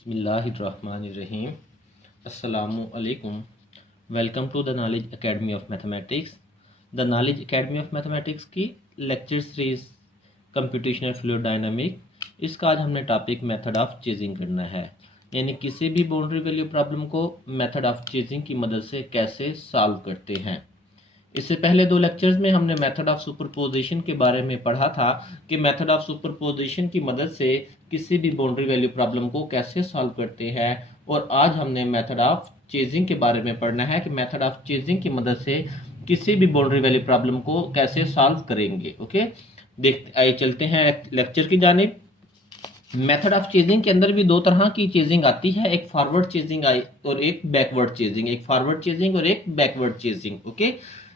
बिस्मिल्लाहिर्रहमानिर्रहीम। अस्सलामुअलैकुम। Welcome to the knowledge academy of mathematics. The knowledge academy of mathematics की lecture series computational fluid dynamic, इसका आज हमने टॉपिक मेथड ऑफ चेजिंग करना है, यानी किसी भी बाउंड्री वैल्यू प्रॉब्लम को मेथड ऑफ चेजिंग की मदद से कैसे सॉल्व करते हैं। इससे पहले दो लेक्चर्स में हमने मेथड ऑफ सुपरपोजिशन के बारे में पढ़ा था कि मेथड ऑफ सुपरपोजिशन की मदद से किसी भी बाउंड्री वैल्यू प्रॉब्लम को कैसे सॉल्व करते हैं, और आज हमने मेथड ऑफ चेजिंग के बारे में पढ़ना है कि मेथड ऑफ चेजिंग की मदद से किसी भी बाउंड्री वैल्यू प्रॉब्लम को कैसे सॉल्व करेंगे। ओके, आइए चलते हैं लेक्चर की जानिब। मेथड ऑफ चेजिंग के अंदर भी दो तरह की चेजिंग आती है, एक फॉरवर्ड चेजिंग और एक बैकवर्ड चेजिंग, एक फॉरवर्ड चेजिंग और एक बैकवर्ड चेजिंग। ओके,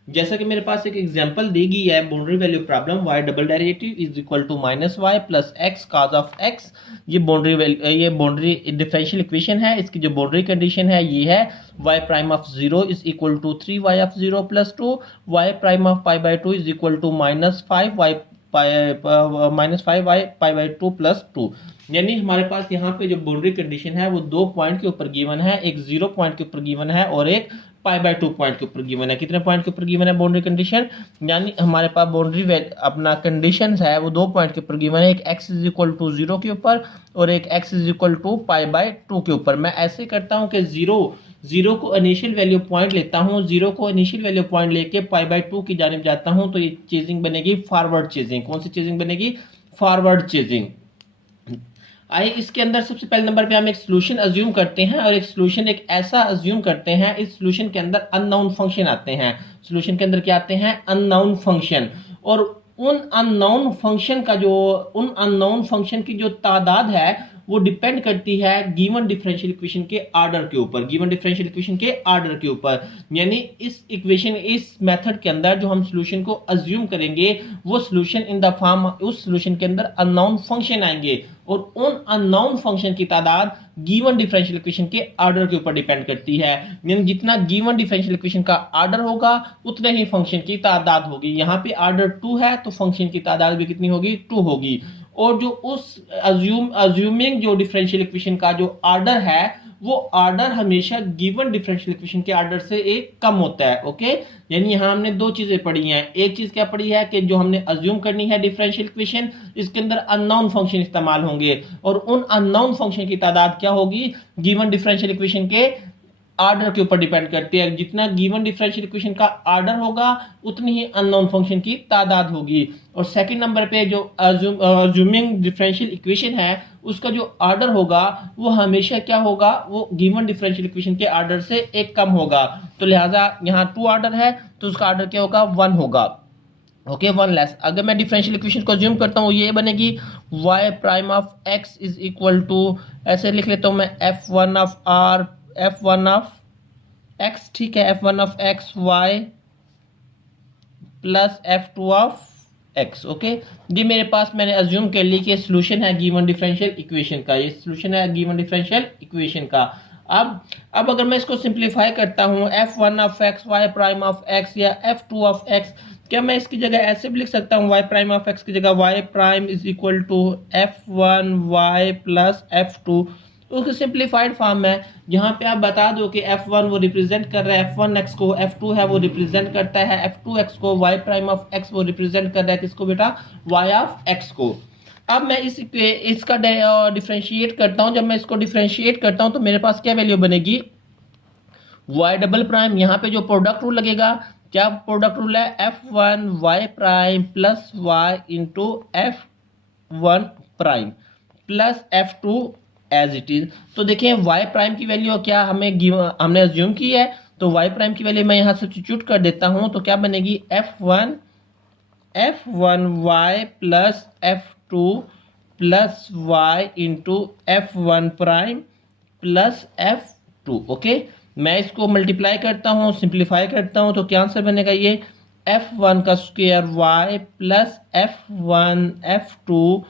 जैसा कि मेरे पास एक एग्जांपल दी गई है, boundary value problem y double derivative is equal to minus y plus x cos of x. ये बाउंड्री डिफरेंशियल इक्वेशन है। इसकी जो बाउंड्री कंडीशन है ये है y prime of 0 is equal to 3y of 0 plus 2, y prime of pi by 2 is equal to minus 5y pi by 2 plus 2। यानी हमारे पास यहाँ पे जो बाउंड्री कंडीशन है वो दो पॉइंट के ऊपर गिवन है, एक 0 पॉइंट के ऊपर गिवन है और एक पाई बाई 2 पॉइंट के ऊपर गिवन है। कितने पॉइंट के ऊपर गिवन है बाउंड्री कंडीशन, यानी हमारे पास बाउंड्री अपना कंडीशन है वो दो पॉइंट के ऊपर गिवन है, एक x इज इक्वल टू 0 के ऊपर और एक x is equal to pi by 2 के ऊपर। मैं ऐसे करता हूँ कि जीरो को इनिशियल वैल्यू पॉइंट लेता हूँ, 0 को इनिशियल वैल्यू पॉइंट लेके पाई बाई 2 की जानिब जाता हूँ, तो ये चेजिंग बनेगी फॉरवर्ड चेजिंग। कौन सी चेजिंग बनेगी? Forward chasing. आइए इसके अंदर सबसे पहले नंबर पे हम एक सोल्यूशन अज्यूम करते हैं, और एक सोल्यूशन एक ऐसा अज्यूम करते हैं, इस सोल्यूशन के अंदर अननोन फंक्शन आते हैं। सोल्यूशन के अंदर क्या आते हैं? Unknown function. और उन अननोन फंक्शन की जो तादाद है वो डिपेंड करती है गिवन डिफरेंशियल इक्वेशन के ऑर्डर के ऊपर, यानी इस मेथड के अंदर जो हम सॉल्यूशन को अज्यूम करेंगे वो सॉल्यूशन इन द फॉर्म, उस सॉल्यूशन के अंदर अननोन फंक्शन आएंगे, और उन अननोन फंक्शन की तादाद गिवन डिफरेंशियल इक्वेशन के ऑर्डर के ऊपर डिपेंड करती है। यानी जितना गिवन डिफरेंशियल इक्वेशन का ऑर्डर होगा उतने ही फंक्शन की तादाद होगी। यहाँ पे ऑर्डर 2 है तो फंक्शन की तादाद भी कितनी होगी? 2 होगी। और जो उस अज्यूमिंग जो डिफरेंशियल इक्वेशन का जो ऑर्डर है वो ऑर्डर हमेशा गिवन डिफरेंशियल इक्वेशन के ऑर्डर से एक कम होता है। ओके, यानी यहाँ हमने दो चीजें पढ़ी हैं। एक चीज क्या पढ़ी है कि जो हमने अज्यूम करनी है डिफरेंशियल इक्वेशन, इसके अंदर अननोन फंक्शन इस्तेमाल होंगे, और उन अननोन फंक्शन की तादाद क्या होगी? गिवन डिफरेंशियल इक्वेशन के ऑर्डर के ऊपर डिपेंड करती है। जितना गिवन डिफरेंशियल इक्वेशन का ऑर्डर होगा उतनी ही अननोन फंक्शन की तादाद होगी। और सेकंड नंबर पे जो अज्यूमिंग डिफरेंशियल इक्वेशन है उसका जो ऑर्डर होगा वो हमेशा क्या होगा? वो गिवन डिफरेंशियल इक्वेशन के ऑर्डर से एक कम होगा। तो लिहाजा यहाँ 2 ऑर्डर है तो उसका ऑर्डर क्या होगा? 1 होगा। Okay, 1 less. अगर मैं डिफरेंशियल इक्वेशन को अज्यूम करता हूँ ये बनेगी y prime of x is equal to, ऐसे लिख लेता हूँ मैं, f1 of r f1 of x, ठीक है, f1 of x y plus f2 of x। Okay, ये मेरे पास मैंने अज्यूम कर ली कि सॉल्यूशन है गिवन डिफरेंशियल इक्वेशन का, ये सॉल्यूशन है गिवन डिफरेंशियल इक्वेशन का। अब अगर मैं इसको सिंपलीफाई करता हूँ, f1 of x y prime of x या f2 ऑफ x, क्या मैं इसकी जगह ऐसे भी लिख सकता हूँ? y प्राइम ऑफ x की जगह y prime is equal to f1 y plus f2। तो उसकी सिंप्लीफाइड फॉर्म है। यहाँ पे आप बता दो कि f1 वो रिप्रेजेंट कर रहा है f1x को, f2 है वो रिप्रेजेंट करता है f2x को, y प्राइम ऑफ x वो रिप्रेजेंट कर रहा है किसको बेटा? y ऑफ x को। अब मैं इसका डिफरेंशिएट करता हूँ। जब मैं इसको डिफरेंशिएट करता हूँ तो मेरे पास क्या वैल्यू बनेगी? y डबल प्राइम, यहाँ पे जो प्रोडक्ट रूल लगेगा, क्या प्रोडक्ट रूल है? f1 y prime plus y into f1 prime plus f2 as it is. तो देखिए y प्राइम की वैल्यू क्या हमने अज्यूम की है, तो y प्राइम की वैल्यू मैं यहाँ सब्स्टिट्यूट कर देता हूँ, तो क्या बनेगी? f1 y plus f2 plus y into f1 prime plus f2। Okay, मैं इसको मल्टीप्लाई करता हूँ, सिंप्लीफाई करता हूँ, तो क्या आंसर बनेगा? ये f1 का square y plus f1 f2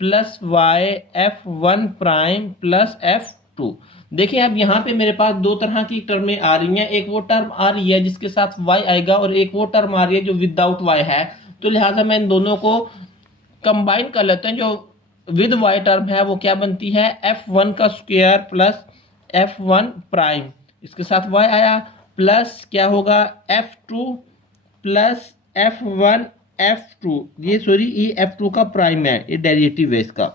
plus y f1 prime plus f2। देखिए अब यहाँ पे मेरे पास दो तरह की टर्में आ रही हैं, एक वो टर्म आ रही है जिसके साथ y आएगा और एक वो टर्म आ रही है जो विदाउट y है। तो लिहाजा मैं इन दोनों को कंबाइन कर लेते हैं। जो विद वाई टर्म है वो क्या बनती है, f1 का स्क्वायर प्लस f1 प्राइम, इसके साथ y आया, प्लस क्या होगा f2 प्लस f1 f2, ये सॉरी ये f2 का प्राइम है, ये डेरिवेटिव है इसका।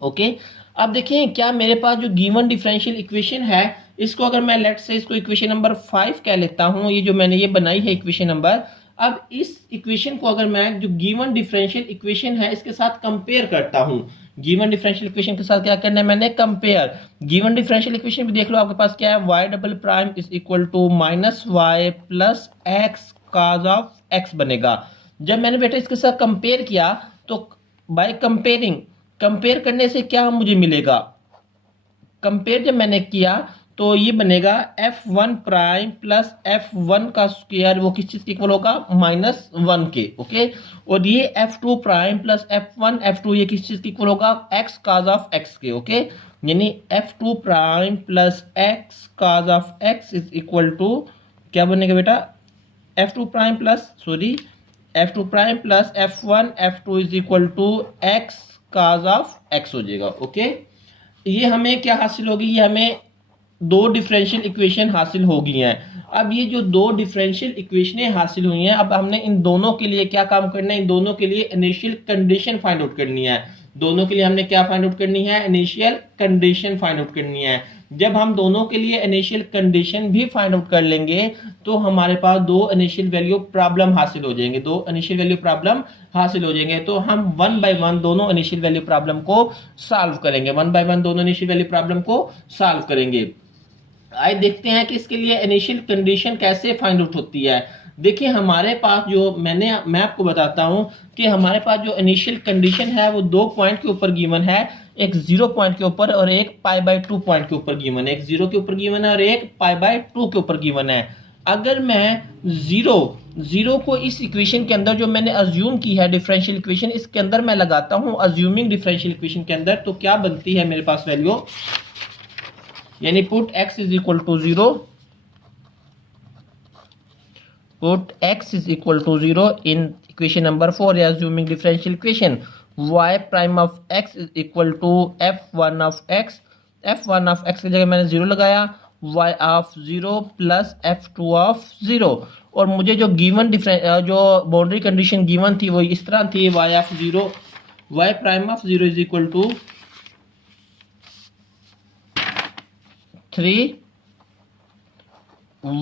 ओके, अब देखिए क्या मेरे पास जो गिवन डिफरेंशियल इक्वेशन है, इसको अगर मैं लेट से इसको इक्वेशन नंबर 5 कह लेता हूं, ये जो मैंने ये बनाई है इक्वेशन नंबर। अब इस इक्वेशन को अगर मैं जो गिवन डिफरेंशियल इक्वेशन है इसके साथ कंपेयर करता हूं, गिवन डिफरेंशियल इक्वेशन के साथ क्या करना है मैंने, कंपेयर। गिवन डिफरेंशियल इक्वेशन भी देख लो, आपके पास क्या है, y double prime is equal to minus y plus x cos of x बनेगा। जब मैंने बेटा इसके साथ कंपेयर किया तो बाय कंपेयरिंग, कंपेयर करने से क्या मुझे मिलेगा, कंपेयर जब मैंने किया तो ये बनेगा f1 प्राइम प्लस f1 का स्क्वायर, वो किस चीज के इक्वल होगा, -1 के। ओके, और ये f2 prime plus f1 f2 ये किस चीज के इक्वल होगा, x cos ऑफ x के। ओके, यानी f2 prime plus x cos of x is equal to क्या बनेगा बेटा, f2 prime plus sorry f2 prime plus f1 f2 is equal to x cos of x हो जाएगा। Okay, ये हमें क्या हासिल होगी, ये हमें दो डिफरेंशियल इक्वेशन हासिल हो गई हैं। अब ये जो दो डिफरेंशियल इक्वेशनें हासिल हुई हैं, अब हमने इन दोनों के लिए क्या काम करना है, इन दोनों के लिए इनिशियल कंडीशन फाइंड आउट करनी है। दोनों के लिए हमने क्या फाइंड आउट करनी है, इनिशियल कंडीशन फाइंड आउट करनी है। जब हम दोनों के लिए इनिशियल कंडीशन भी फाइंड आउट कर लेंगे तो हमारे पास दो इनिशियल वैल्यू प्रॉब्लम हासिल हो जाएंगे, दो इनिशियल वैल्यू प्रॉब्लम हासिल हो जाएंगे। तो हम वन बाय वन दोनों इनिशियल वैल्यू प्रॉब्लम को सॉल्व करेंगे, वन बाय वन दोनों इनिशियल वैल्यू प्रॉब्लम को सॉल्व करेंगे। आइए देखते हैं कि इसके लिए इनिशियल कंडीशन कैसे फाइंड आउट होती है। देखिए हमारे पास जो मैं आपको बताता हूं कि हमारे पास जो इनिशियल कंडीशन है वो 2 पॉइंट के ऊपर गिवन है, एक 0 पॉइंट के ऊपर और एक π/2 पॉइंट के ऊपर गिवन है, एक 0 के ऊपर गिवन है और एक π/2 के ऊपर गिवन है। अगर मैं जीरो को इस इक्वेशन के अंदर जो मैंने अज्यूम की है डिफरेंशियल इक्वेशन, इसके अंदर मैं लगाता हूं अज्यूमिंग डिफरेंशियल इक्वेशन के अंदर, तो क्या बनती है मेरे पास वैल्यू, यानी put x is equal to 0, put x is equal to 0 in equation number 4 या assuming differential equation, y prime of x is equal to f1 of x, f1 of x की जगह मैंने 0 लगाया, y of 0 plus f2 of 0। और मुझे जो given जो boundary condition given थी वो इस तरह थी, y of 0, y prime of 0 is equal to 3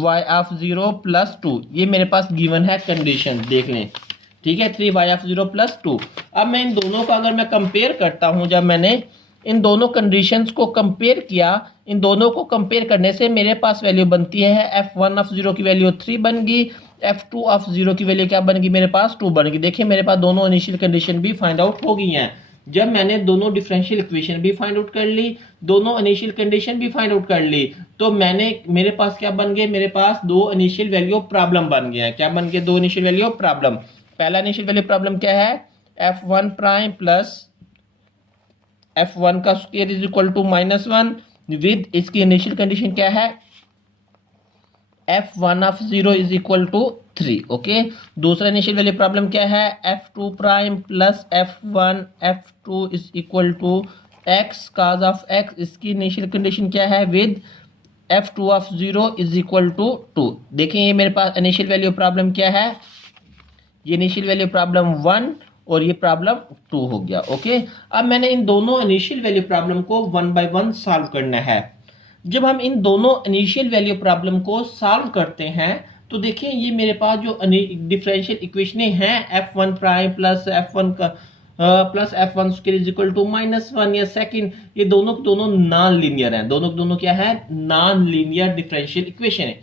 y of 0 plus 2, ये मेरे पास गिवन है कंडीशन, देख लें, ठीक है, 3 y ऑफ 0 प्लस 2। अब मैं इन दोनों का अगर मैं कंपेयर करता हूं, जब मैंने इन दोनों कंडीशंस को कंपेयर किया, इन दोनों को कंपेयर करने से मेरे पास वैल्यू बनती है f1 ऑफ 0 की वैल्यू 3 बन गई, f2 ऑफ 0 की वैल्यू क्या बन गई मेरे पास 2 बन गई। देखिए मेरे पास दोनों इनिशियल कंडीशन भी फाइंड आउट हो गई हैं। जब मैंने दोनों डिफरेंशियल इक्वेशन भी फाइंड आउट कर ली, दोनों इनिशियल कंडीशन भी फाइंड आउट कर ली, तो मेरे पास क्या बन गए, मेरे पास दो इनिशियल वैल्यू प्रॉब्लम बन गए हैं। क्या बन गए, दो इनिशियल वैल्यू प्रॉब्लम। पहला इनिशियल वैल्यू प्रॉब्लम क्या है, f1 प्राइम प्लस f1 का square is equal to -1 with इसकी इनिशियल कंडीशन क्या है, f1 of 0 is equal to 3। Okay, दूसरा इनिशियल वैल्यू प्रॉब्लम क्या है, f2 prime plus f1 f2 is equal to x cos of x, इसकी initial condition क्या है, with f2 of 0 is equal to 2। देखें ये मेरे पास इनिशियल वैल्यू प्रॉब्लम क्या है, ये इनिशियल वैल्यू प्रॉब्लम 1 और ये प्रॉब्लम 2 हो गया। ओके, अब मैंने इन दोनों इनिशियल वैल्यू प्रॉब्लम को 1 बाय 1 सॉल्व करना है। जब हम इन दोनों इनिशियल वैल्यू प्रॉब्लम को सॉल्व करते हैं तो देखिए ये मेरे पास जो डिफरेंशियल इक्वेशनें हैं, f1 प्राइम प्लस f1 का plus f1 square is equal to -1 या सेकंड, ये दोनों नॉन लीनियर हैं, दोनों क्या है, नॉन लीनियर डिफरेंशियल इक्वेशन है।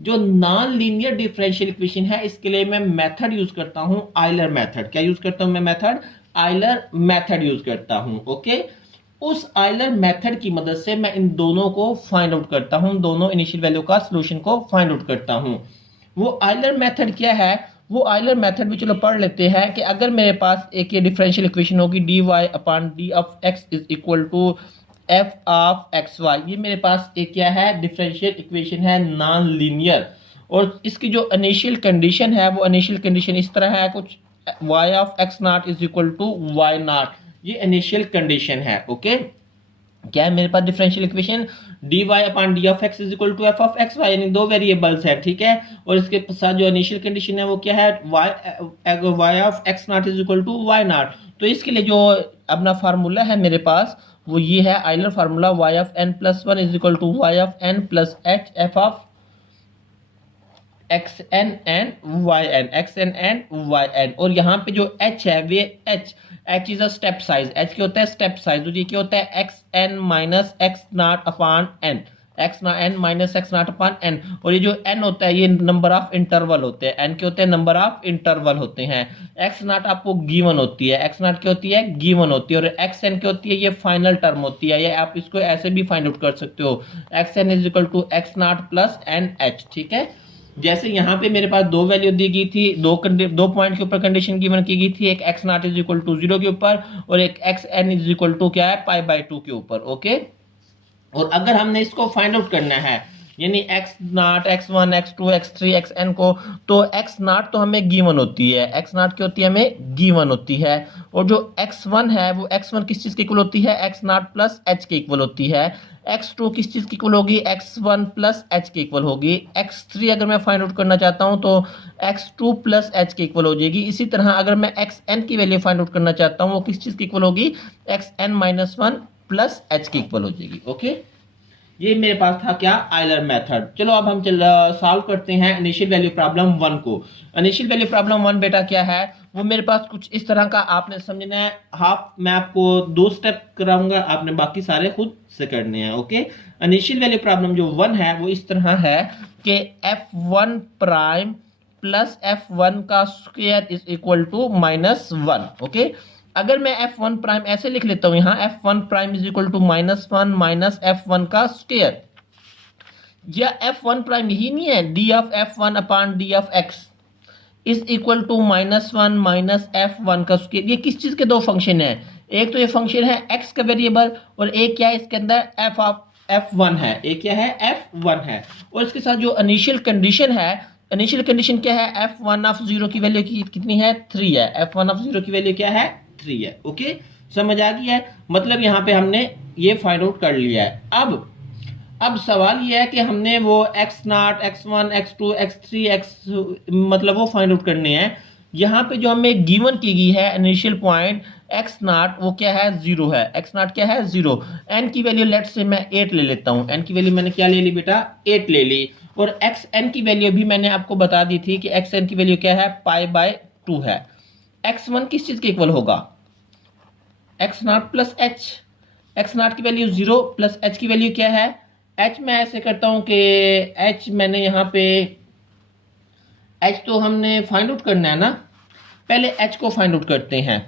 जो नॉन लीनियर डिफरेंशियल इक्वेशन है इसके लिए मैं मेथड यूज करता हूं, आयलर मेथड। क्या यूज करता हूं मैं, मेथड आयलर मेथड यूज करता हूं। ओके, उस आयलर मेथड की मदद से मैं इन दोनों को फाइंड आउट करता हूं, दोनों इनिशियल वैल्यू का सॉल्यूशन को फाइंड आउट करता हूं। वो आयलर मेथड क्या है, वो आयलर मेथड भी चलो पढ़ लेते हैं कि अगर मेरे पास एक ये डिफरेंशियल इक्वेशन होगी dy upon d of x is equal to f of xy, ये मेरे पास एक क्या है, डिफरेंशियल इक्वेशन है नॉन लीनियर, और इसकी जो इनिशियल कंडीशन है वो इनिशियल कंडीशन इस तरह है कुछ, y of x not is equal to y not, ये इनिशियल कंडीशन है। ओके, क्या है मेरे पास differential equation dy upon D of X is equal to F of X Y, यानी दो वेरिएबल्स है, ठीक है। और इसके साथ जो इनिशियल कंडीशन है वो क्या है, y of x naught is equal to y naught. तो इसके लिए जो अपना फार्मूला है मेरे पास वो ये है Euler formula, y of n plus one is equal to y of n plus h f of x n and y n, x n and y n. और यहाँ पे जो h है वे h is a step size, h क्या होता है step size, तो ये क्या होता है x n minus x naught upon n, x n minus x naught upon n. और ये जो n होता है ये नंबर ऑफ इंटरवल होते हैं, n के होते हैं नंबर ऑफ इंटरवल होते हैं। एक्स नॉट आपको गिवन होती है, एक्स नॉट क्या होती है गिवन होती है, और एक्स एन क्या होती है ये फाइनल टर्म होती है, या आप इसको ऐसे भी फाइंड आउट कर सकते हो, x n is equal to x naught plus n h, ठीक है। जैसे यहाँ पे मेरे पास दो वैल्यू दी गई थी, दो पॉइंट के ऊपर कंडीशन गिवन की गई थी, एक x naught is equal to 0 के ऊपर और एक x n is equal to क्या है पाई बाय 2 के ऊपर। ओके, और अगर हमने इसको फाइंड आउट करना है यानी x naught x one x two x three x n को, तो एक्स नॉट तो हमें गिवन होती है, एक्स नॉट क्या होती है हमें गिवन होती है। और जो एक्स वन है वो एक्स वन किस चीज की इक्वल होती है, एक्स नॉट प्लस एच के इक्वल होती है। एक्स टू किस चीज की इक्वल होगी, एक्स वन प्लस एच के इक्वल होगी। एक्स थ्री अगर मैं फाइंड आउट करना चाहता हूं तो एक्स टू प्लस एच के इक्वल हो जाएगी। इसी तरह अगर मैं एक्स एन की वैल्यू फाइंड आउट करना चाहता हूं वो किस चीज की इक्वल होगी, x n minus one plus h की इक्वल हो जाएगी। ओके, ये मेरे पास था क्या आइलर मेथड। चलो अब हम सॉल्व करते हैं इनिशियल वैल्यू प्रॉब्लम 1 को। इनिशियल वैल्यू प्रॉब्लम 1 बेटा क्या है, वो मेरे पास कुछ इस तरह का आपने समझना है। हाफ मैं आपको 2 स्टेप कराऊंगा, आपने बाकी सारे खुद से करने हैं। ओके, इनिशियल वैल्यू प्रॉब्लम जो 1 है वो इस तरह है कि f1 प्राइम प्लस f1 का square is equal to -1। Okay, अगर मैं f1 प्राइम ऐसे लिख लेता हूं, यहां f1 prime is equal to -1 minus f1 का स्क्वायर, या f1 प्राइम यही नहीं है, d of f1 upon d of x is equal to -1 minus f1 का स्क्वायर। ये किस चीज के दो फंक्शन है, एक तो ये फंक्शन है x का वेरिएबल और एक क्या है इसके अंदर f ऑफ f1 है, एक क्या है f1 है। और इसके साथ जो इनिशियल कंडीशन है, इनिशियल कंडीशन क्या है, f1 ऑफ 0 की वैल्यू कितनी है 3 है, f1 ऑफ 0 की वैल्यू क्या है 3 है। ओके, समझ आ गया है, मतलब यहाँ पे हमने ये फाइंड आउट कर लिया है। अब सवाल ये है कि हमने वो x not x1 x2 x3 x मतलब वो फाइंड आउट करने हैं। यहाँ पे जो हमें गिवन की गई है इनिशियल पॉइंट x नॉट वो क्या है 0 है, x नॉट क्या है 0। n की वैल्यू लेट से मैं 8 ले लेता हूँ, n की वैल्यू मैंने क्या ले ली बेटा 8 ले ली। और एक्स एन की वैल्यू भी मैंने आपको बता दी थी कि एक्स एन की वैल्यू क्या है पाई बाय 2 है। एक्स वन किस चीज के इक्वल होगा, x naught plus H, x not की वैल्यू 0 प्लस एच की वैल्यू क्या है, एच मैं ऐसे करता हूं कि एच मैंने यहाँ पे एच तो हमने फाइंड आउट करना है ना, पहले एच को फाइंड आउट करते हैं।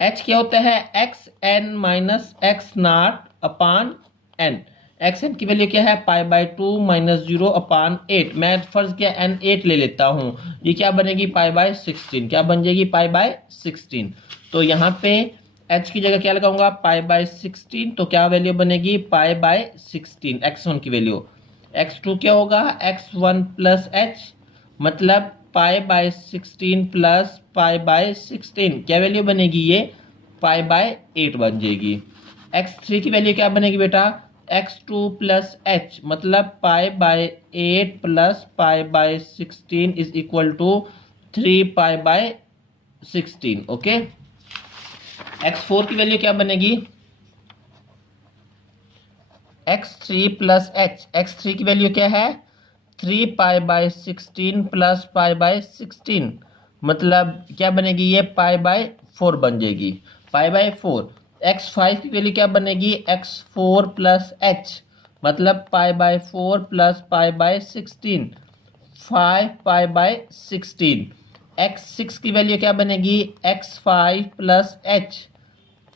एच क्या होता है x n minus x naught upon n, x n की वैल्यू क्या है पाई बाय 2 माइनस 0 अपॉन 8। मैं फर्ज किया एन 8 ले लेता हूं, ये क्या बनेगी पाई बाय 16, क्या बन जाएगी पाई बाय 16। तो यहाँ पे h की जगह क्या लगाऊंगा पाई बाय 16, तो क्या वैल्यू बनेगी पाई बाय 16 x1 की वैल्यू। x2 क्या होगा x1 प्लस h, मतलब pi by 16 plus pi by 16, क्या वैल्यू बनेगी ये पाई बाय 8 बन जाएगी। x3 की वैल्यू क्या बनेगी बेटा x2 प्लस h, मतलब pi by 8 plus pi by 16 is equal to 3 pi by 16। Okay, x4 की वैल्यू क्या बनेगी x3 प्लस h, x3 की वैल्यू क्या है 3 pi by 16 plus pi by 16, मतलब क्या बनेगी ये पाई बाय 4 बन जाएगी, पाई बाय 4। x5 की वैल्यू क्या बनेगी x4 प्लस h, मतलब pi bye 4 plus pi by 16, 5 pi by 16। x6 की वैल्यू क्या बनेगी x5 plus h,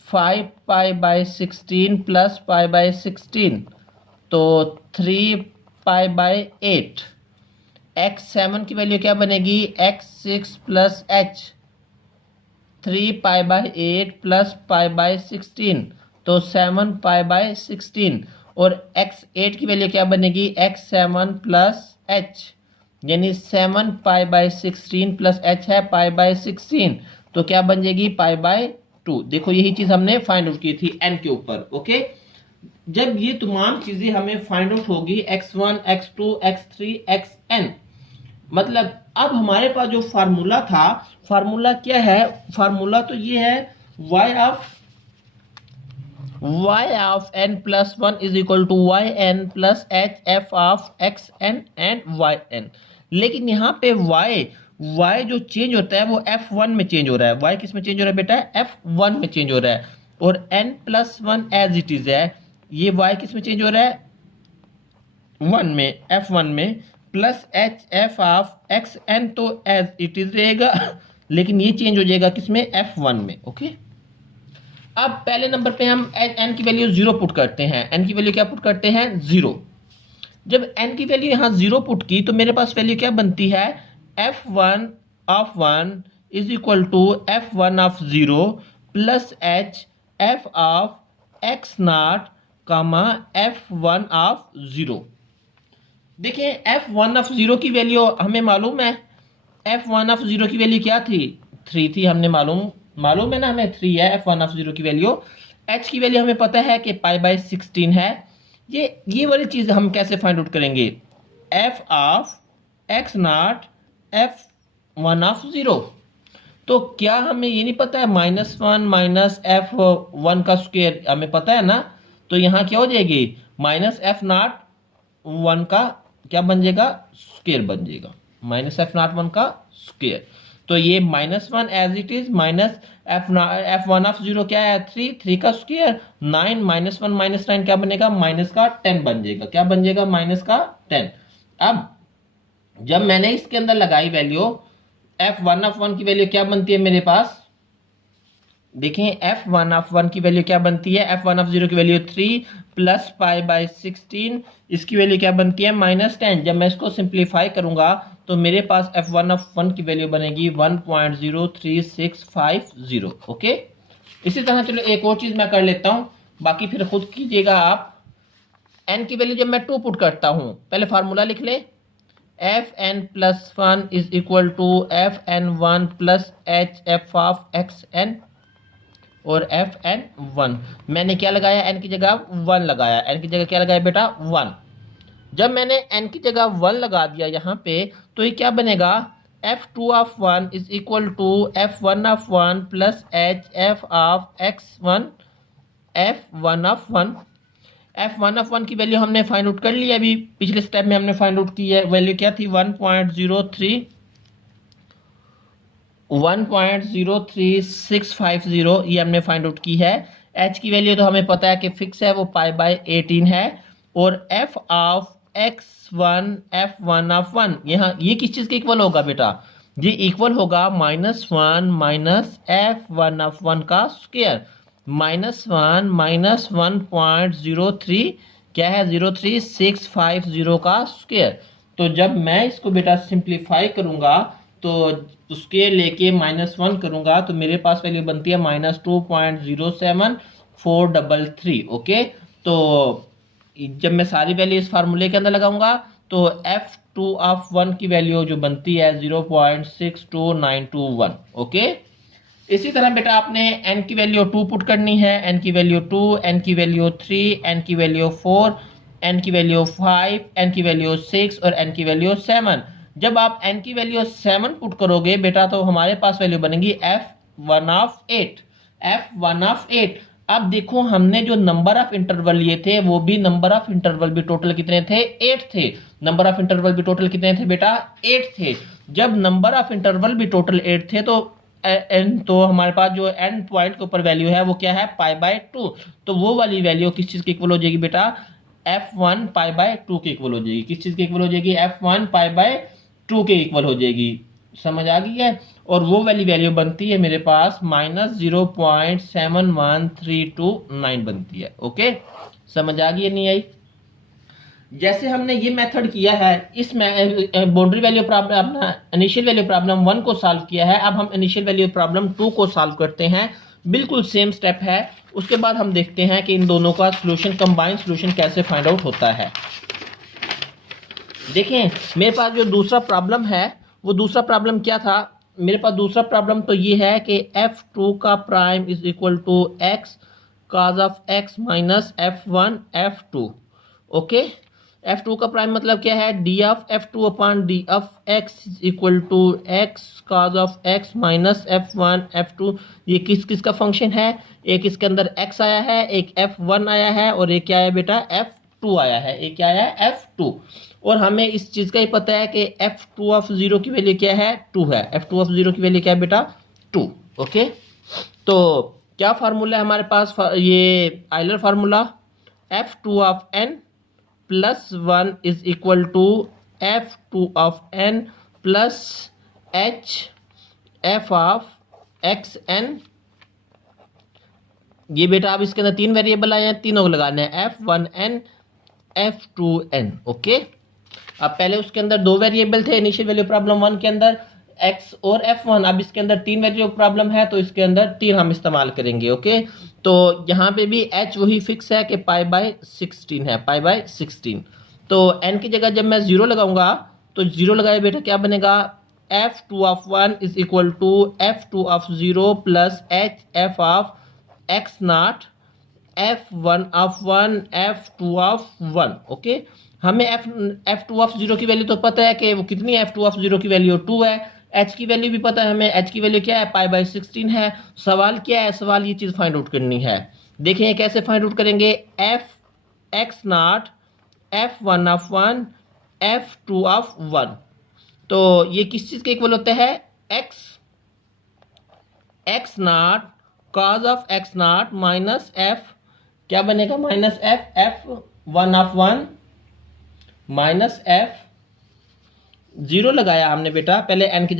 5 pi by 16 plus pi by 16, तो 3 पाई बाय 8। x7 की वैल्यू क्या बनेगी x6 plus h, 3 pi by 8 plus pi by 16, तो 7 पाई by 16। और x8 की वैल्यू क्या बनेगी x7 प्लस h, यानी 7 पाई बाय 16 प्लस h है पाई बाय 16, तो क्या बन जाएगी पाई बाय f2। देखो यही चीज हमने फाइंड आउट की थी n के ऊपर। ओके, जब ये तमाम चीजें हमें फाइंड आउट होगी x1 x2 x3 xn, मतलब अब हमारे पास जो फार्मूला था, फार्मूला क्या है, फार्मूला तो ये है y of n plus 1 is equal to y n plus h f of x n and y n। लेकिन यहाँ पे y जो चेंज होता है वो f1 में चेंज हो रहा है। y किस में चेंज हो रहा है बेटा, f1 में चेंज हो रहा है। और n plus 1 as it is है, ये y किस में चेंज हो रहा है, 1 में, f1 में, plus h f of x n तो एज इट इज रहेगा, लेकिन ये चेंज हो जाएगा किसमें, f1 में। ओके, अब पहले नंबर पे हम n की वैल्यू 0 पुट करते हैं। n की वैल्यू क्या पुट करते हैं, 0। जब n की वैल्यू यहाँ 0 पुट की तो मेरे पास वैल्यू क्या बनती है, f1 of 1 is equal to f1 of 0 plus h f of x naught comma f1 of 0। देखिए f1 ऑफ 0 की वैल्यू हमें मालूम है, f1 ऑफ 0 की वैल्यू क्या थी, 3 थी, हमने मालूम है ना हमें 3 है f1 ऑफ 0 की वैल्यू। h की वैल्यू हमें पता है कि π/16 है। ये वाली चीज हम कैसे फाइंड आउट करेंगे, f of x naught f1 of 0। तो क्या हमें ये नहीं पता है -1 माइनस f1 का स्क्वायर, हमें पता है ना, तो यहाँ क्या हो जाएगी, माइनस f नॉट 1 का क्या बन जाएगा, स्क्वायर बन जाएगा, माइनस f नॉट 1 का स्क्वायर। तो ये -1 as it is, minus f1 of 0 क्या है, 3 का स्क्वायर, 9 -1 -9 क्या बनेगा, माइनस का 10 बन जाएगा। क्या बन जाएगा, माइनस का 10। अब जब मैंने इसके अंदर लगाई वैल्यू, f1 ऑफ 1 की वैल्यू क्या बनती है मेरे पास, देखें f1 ऑफ 1 की वैल्यू क्या बनती है, f1 ऑफ 0 की वैल्यू 3 प्लस π/16, इसकी वैल्यू क्या बनती है, -10। जब मैं इसको सिंप्लीफाई करूंगा तो मेरे पास f1 ऑफ 1 की वैल्यू बनेगी 1.03650। ओके, इसी तरह चलो एक और चीज मैं कर लेता हूं, बाकी फिर खुद कीजिएगा आप। n की वैल्यू जब मैं 2 पुट करता हूं, पहले फार्मूला लिख ले, fn plus 1 is equal to fn1 plus h f of xn और fn1। मैंने क्या लगाया, n की जगह 1 लगाया, n की जगह क्या लगाया बेटा, 1। जब मैंने n की जगह 1 लगा दिया यहाँ पे, तो ये क्या बनेगा, f2 of 1 is equal to f1 of 1 plus h f of x1 f1 of 1। f1 of 1 की वैल्यू हमने फाइंड आउट कर ली है, अभी पिछले स्टेप में हमने फाइंड आउट की है। वैल्यू क्या थी, 1.03650, ये हमने फाइंड आउट की है। h की वैल्यू तो हमें पता है कि फिक्स है, वो π/18 है। और f of x1 f1 of 1, यहाँ ये किस चीज के इक्वल होगा बेटा, ये इक्वल होगा -1 माइनस f1 ऑफ 1 का स्क्वायर, -1 माइनस 1.03 क्या है, 03650 का स्क्वायर। तो जब मैं इसको बेटा सिंप्लीफाई करूंगा तो उसके लेके -1 करूंगा तो मेरे पास वैल्यू बनती है -2.07433। ओके, तो जब मैं सारी वैल्यू इस फार्मूले के अंदर लगाऊंगा तो f2 ऑफ 1 की वैल्यू जो बनती है 0.62921। ओके, इसी तरह बेटा आपने n की वैल्यू 2 पुट करनी है, n की वैल्यू 2, n की वैल्यू 3, n की वैल्यू 4, n की वैल्यू 5, n की वैल्यू 6 और n की वैल्यू 7। जब आप n की वैल्यू 7 पुट करोगे बेटा तो हमारे पास वैल्यू बनेगी f1 ऑफ 8, f1 ऑफ 8। अब देखो हमने जो नंबर ऑफ इंटरवल लिए थे वो भी नंबर ऑफ इंटरवल भी टोटल कितने थे, 8 थे। नंबर ऑफ इंटरवल भी टोटल कितने थे बेटा, 8 थे। जब नंबर ऑफ इंटरवल भी टोटल 8 थे तो हमारे पास जो एंड पॉइंट के ऊपर वैल्यू है वो क्या है, π/2। तो वो वाली वैल्यू किस चीज की इक्वल हो जाएगी बेटा, f1 π/2 के इक्वल हो जाएगी। किस चीज के इक्वल हो जाएगी, f1 π/2 के इक्वल हो जाएगी। समझ आ गई है। और वो वाली वैल्यू बनती है मेरे पास -0.71329 बनती है। ओके, समझ आ गई नहीं आई। जैसे हमने ये मेथड किया है, इस बाउंड्री वैल्यू प्रॉब्लम अपना इनिशियल वैल्यू प्रॉब्लम 1 को सॉल्व किया है। अब हम इनिशियल वैल्यू प्रॉब्लम 2 को सॉल्व करते हैं। बिल्कुल सेम स्टेप है। उसके बाद हम देखते हैं कि इन दोनों का सॉल्यूशन, कंबाइंड सॉल्यूशन कैसे फाइंड आउट होता है। देखें मेरे पास जो दूसरा प्रॉब्लम है वो दूसरा प्रॉब्लम क्या था, मेरे पास दूसरा प्रॉब्लम तो ये है कि f2 का prime is equal to x cos of x minus f1 f2। Okay, f2 का प्राइम मतलब क्या है, d of f2 upon d of x is equal to x cos of x minus f1 f2। ये किस किस का function है, एक इसके अंदर x आया है, एक f1 आया है, और एक क्या आया बेटा f2 आया है, एक क्या आया है f2। और हमें इस चीज़ का ही पता है कि f2 ऑफ 0 की वैल्यू क्या है, 2 है। f2 ऑफ 0 की वैल्यू क्या है बेटा, 2। ओके, तो क्या फार्मूला है हमारे पास, ये Euler formula, f2 of n plus 1 is equal to f2 of n plus h f of x n. ये बेटा अब इसके अंदर तीन वेरिएबल आए हैं, तीनों को लगाने हैं, f1n f2n। ओके, अब पहले उसके अंदर दो वेरिएबल थे इनिशियल वैल्यू प्रॉब्लम 1 के अंदर, x और f1। अब इसके अंदर तीन वेरिएबल प्रॉब्लम है, तो इसके अंदर तीन हम इस्तेमाल करेंगे। ओके, तो यहाँ पे भी h वही फिक्स है कि π/16 है, π/16। तो n की जगह जब मैं 0 लगाऊंगा तो 0 लगाए बेटा क्या बनेगा, f2 of 1 is equal to f2 of 0 plus h f of x naught f1 of 1 f2 of 1। Okay, हमें f2 ऑफ 0 की वैल्यू तो पता है कि वो कितनी है, f2 ऑफ 0 की वैल्यू 2 है, h की वैल्यू भी पता है हमें, h की वैल्यू क्या है, π/16 है। सवाल क्या है, सवाल ये चीज़ फाइंड आउट करनी है। देखें कैसे फाइंड आउट करेंगे, f x naught f1 of 1 f2 of 1। तो ये किस चीज़ के इक्वल होता है, x not cos of x not minus f, क्या बनेगा, minus f1 of 1 minus f, 0 लगाया हमने बेटा, पहले n की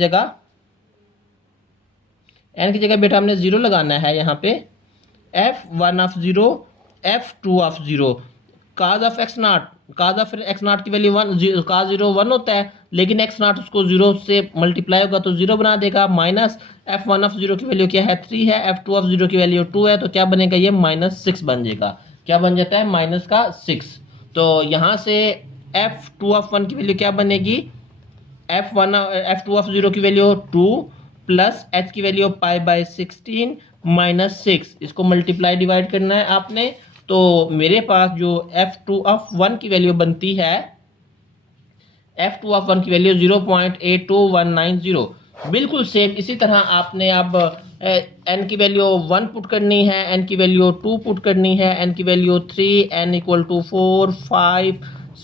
जगह बेटा हमने 0 लगाना है यहाँ पे, f1 of 0 f2 of 0, cos of x not, cos of x not की वैल्यू 1, cos 0 1 होता है, लेकिन x नॉट उसको 0 से मल्टीप्लाई होगा तो 0 बना देगा, माइनस f1 ऑफ 0 की वैल्यू क्या है, 3 है, f2 ऑफ 0 की वैल्यू 2 है, तो क्या बनेगा, ये -6 बन जाएगा। क्या बन जाता है, -6। तो यहाँ से f2 ऑफ 1 की वैल्यू क्या बनेगी, f2 ऑफ 0 की वैल्यू 2 प्लस h की वैल्यू π/16 -6, इसको मल्टीप्लाई डिवाइड करना है आपने। तो मेरे पास जो f2 ऑफ 1 की वैल्यू बनती है, f2 ऑफ 1 की वैल्यू 0.82190, बिल्कुल सेम इसी तरह आपने अब n की वैल्यू 1 पुट करनी है, n की वैल्यू 2 पुट करनी है, n की वैल्यू 3, n इक्वल टू 4, 5,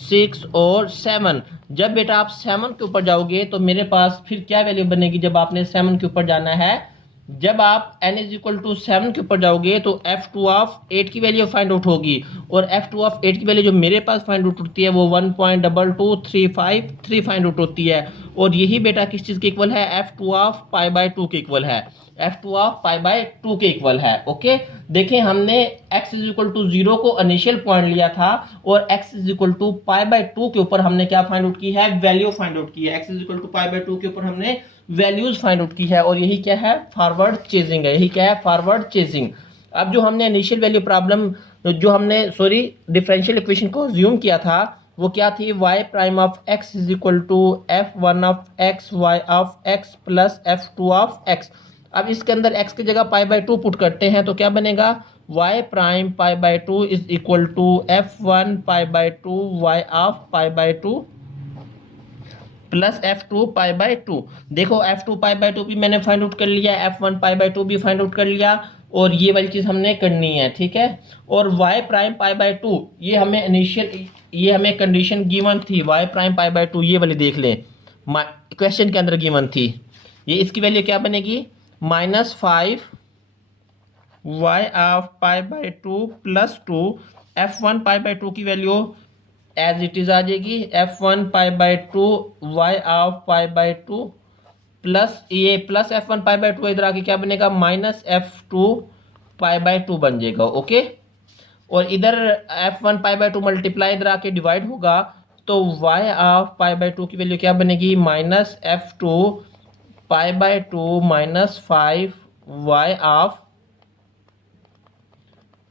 6 और 7। जब बेटा आप 7 के ऊपर जाओगे तो मेरे पास फिर क्या वैल्यू बनेगी, जब आपने 7 के ऊपर जाना है, जब आप n इज इक्वल टू 7 के ऊपर जाओगे तो f2 ऑफ 8 की वैल्यू फाइंड आउट होगी, और f2 ऑफ 8 की वैल्यू जो मेरे पास फाइंड आउट होती है वो 1.22353 फाइंड आउट होती है, और यही बेटा किस चीज़ के इक्वल है, f2 ऑफ π/2 के इक्वल है, f2 ऑफ π/2 के इक्वल है। ओके, देखें हमने x इज इक्वल टू 0 को इनिशियल पॉइंट लिया था, और x इज इक्वल टू π/2 के ऊपर हमने क्या फाइंड आउट की है, वैल्यू फाइंड आउट की है। x इज इक्वल टू π/2 के ऊपर हमने वैल्यूज फाइंड आउट की है, और यही क्या है, फॉरवर्ड चेजिंग है, यही क्या है, फॉरवर्ड चेजिंग। अब जो हमने इनिशियल वैल्यू प्रॉब्लम, जो हमने डिफरेंशियल इक्वेशन को अज्यूम किया था, वो क्या थी, y prime of x is equal to f1 of x y of x plus f2 of x। अब इसके अंदर x की जगह π/2 पुट करते हैं तो क्या बनेगा, y prime π/2 is equal to f1 π/2 y of π/2 plus f2 π/2। देखो f2 π/2 भी मैंने फाइंड आउट कर लिया, f1 π/2 भी फाइंड आउट कर लिया, और ये वाली चीज़ हमने करनी है, ठीक है। और y प्राइम π/2 ये हमें इनिशियल, ये हमें कंडीशन गिवन थी, y प्राइम π/2 ये वाली देख लें, क्वेश्चन के अंदर गिवन थी, ये इसकी वैल्यू क्या बनेगी, -5 y ऑफ π/2 प्लस 2, f1 π/2 की वैल्यू एज इट इज आ जाएगी, f1 π/2 y ऑफ π/2 प्लस ये प्लस f1 π/2 इधर आके क्या बनेगा, -f2 π/2 बन जाएगा। ओके, और इधर f1 π/2 मल्टीप्लाई इधर आके डिवाइड होगा, तो y ऑफ π/2 की वैल्यू क्या बनेगी, -f2 π/2 -5 y ऑफ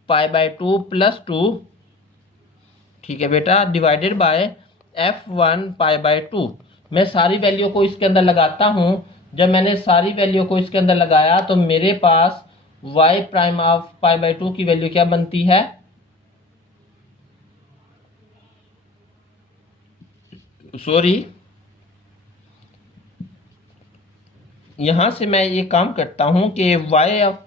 π/2 प्लस 2, ठीक है बेटा, डिवाइडेड बाय f1 π/2। मैं सारी वैल्यू को इसके अंदर लगाता हूं, जब मैंने सारी वैल्यू को इसके अंदर लगाया तो मेरे पास y prime of pi by 2 की वैल्यू क्या बनती है, सॉरी यहां से मैं ये काम करता हूं कि y ऑफ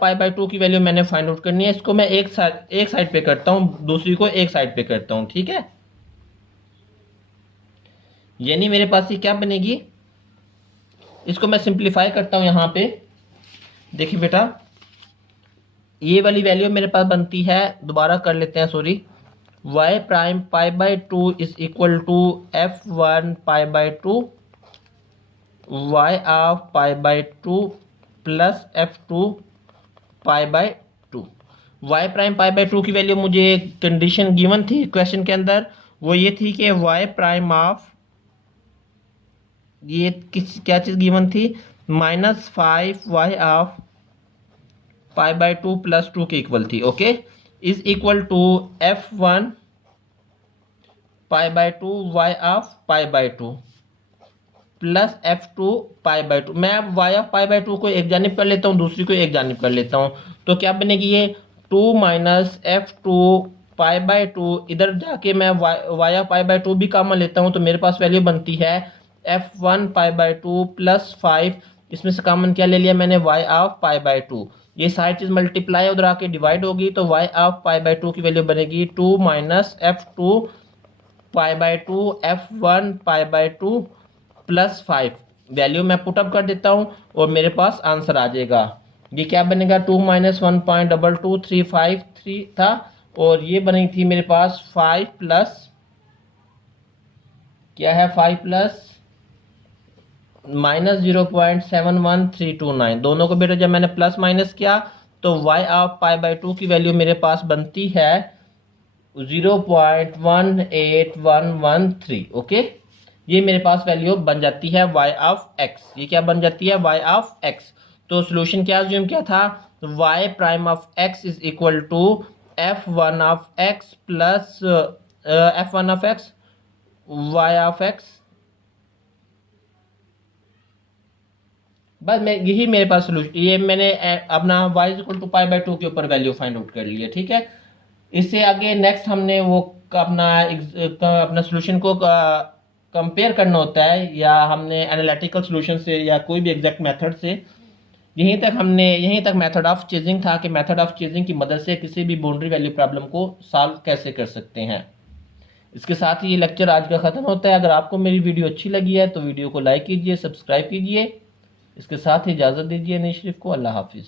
पाई बाई 2 की वैल्यू मैंने फाइंड आउट करनी है। इसको मैं एक साइड पे करता हूं, दूसरी को एक साइड पे करता हूं, ठीक है। यानी मेरे पास ये क्या बनेगी, इसको मैं सिंप्लीफाई करता हूं यहां पे। देखिए बेटा, ये वाली वैल्यू मेरे पास बनती है, दोबारा कर लेते हैं, sorry, y prime pi by 2 is equal to f1 pi by 2 y of pi by 2 plus f2 pi by 2। y prime pi by 2 की वैल्यू मुझे कंडीशन गिवन थी क्वेश्चन के अंदर, वो ये थी कि y प्राइम ऑफ, ये क्या चीज गिवन थी, -5y of pi by 2 plus 2 के इक्वल थी, okay, is equal to f1 pi by 2 y of pi by 2 plus f2 pi by 2। मैं अब y ऑफ पाई बाई 2 को एक जानिब कर लेता हूँ, दूसरी को एक जानिब कर लेता हूँ, तो क्या बनेगी ये 2 माइनस f2 पाई बाई 2, इधर जाके मैं y ऑफ पाई बाई 2 भी कॉमन लेता हूँ तो मेरे पास वैल्यू बनती है f1 पाई बाई 2 प्लस 5, इसमें से कॉमन क्या ले लिया मैंने, y ऑफ पाई बाई 2। ये सारी चीज मल्टीप्लाई उधर आके डिवाइड होगी तो y ऑफ पाई बाई 2 की वैल्यू बनेगी 2 minus f2 pi by 2 f1 pi by 2 plus 5। Value मैं पुटअप कर देता हूं और मेरे पास आंसर आ जाएगा। ये क्या बनेगा, 2 माइनस 1.22353 था, और ये बनी थी मेरे पास 5 प्लस, क्या है, 5 प्लस माइनस 0.71329। दोनों को बेटा जब मैंने प्लस माइनस किया तो y ऑफ पाई बाई 2 की वैल्यू मेरे पास बनती है 0.18113, ओके। ये मेरे पास वैल्यू बन जाती है y ऑफ x। ये क्या बन जाती है, y ऑफ x। तो सोल्यूशन क्या अज्यूम किया था, y prime of x is equal to f1 of x plus f1 of x y of x। बस मैं यही मेरे पास सोल्यूशन, ये मैंने अपना y is equal to pi by 2 के ऊपर वैल्यू फाइंड आउट कर लिया, ठीक है। इससे आगे नेक्स्ट हमने वो अपना सोल्यूशन को कंपेयर करना होता है, या हमने एनालिटिकल सोल्यूशन से या कोई भी एग्जैक्ट मेथड से। यहीं तक मेथड ऑफ चेजिंग था कि मेथड ऑफ चेजिंग की मदद से किसी भी बाउंड्री वैल्यू प्रॉब्लम को सॉल्व कैसे कर सकते हैं। इसके साथ ही ये लेक्चर आज का ख़त्म होता है। अगर आपको मेरी वीडियो अच्छी लगी है तो वीडियो को लाइक कीजिए, सब्सक्राइब कीजिए। इसके साथ ही इजाज़त दीजिए नई शरीफ को। अल्लाह हाफिज़।